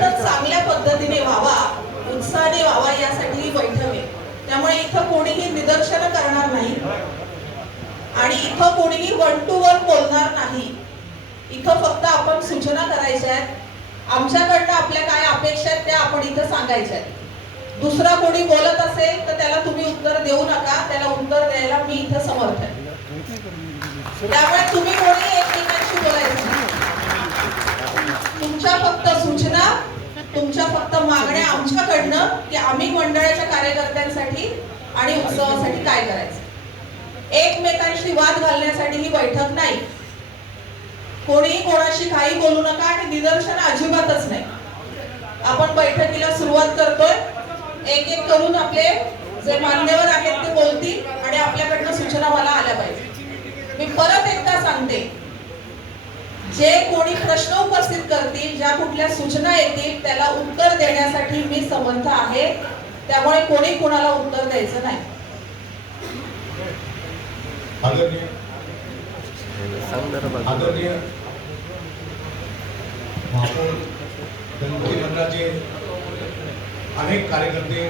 बैठक चांगल्या पद्धतीने व्हावा, उत्साहाने व्हावा यासाठी ही बैठक आहे. त्यामुळे इथं कोणीही निदर्शनं करणार नाही आणि इथं कोणीही वन टू वन बोलणार नाही. इथं फक्त आपण सूचना करायच्या आहेत. आमच्याकडनं आपल्या काय अपेक्षा आहेत त्या आपण इथं सांगायच्या आहेत. दुसरा कोणी बोलत असेल तर त्याला तुम्ही उत्तर देऊ नका, त्याला उत्तर द्यायला मी इथं समर्थ आहे. त्यामुळे तुम्ही कोणी एकमेकांशी बोलायचं नाही. तुमच्या फक्त सूचना, तुमच्या फक्त मागण्या आमच्याकडनं की आम्ही मंडळाच्या कार्यकर्त्यांसाठी आणि उत्सवासाठी काय करायचं. एकमेकांशी वाद घालण्यासाठी ही बैठक नाही. कोणीही कोणाशी काही बोलू नका आणि निदर्शन अजिबातच नाही. आपण बैठकीला सुरुवात करतोय. एक एक करून आपले जे मान्यवर आहेत ते बोलतील आणि आपल्याकडनं सूचना मला आल्या पाहिजे. मी परत एकदा सांगते, जे कोणी प्रश्न उपस्थित करतील, ज्या कुठल्या सूचना येतील त्याला उत्तर देण्यासाठी मी समर्थ आहे. त्यामुळे कोणी कोणाला उत्तर द्यायचं नाही. आदरणीय महापौर, मंडळाचे अनेक कार्यकर्ते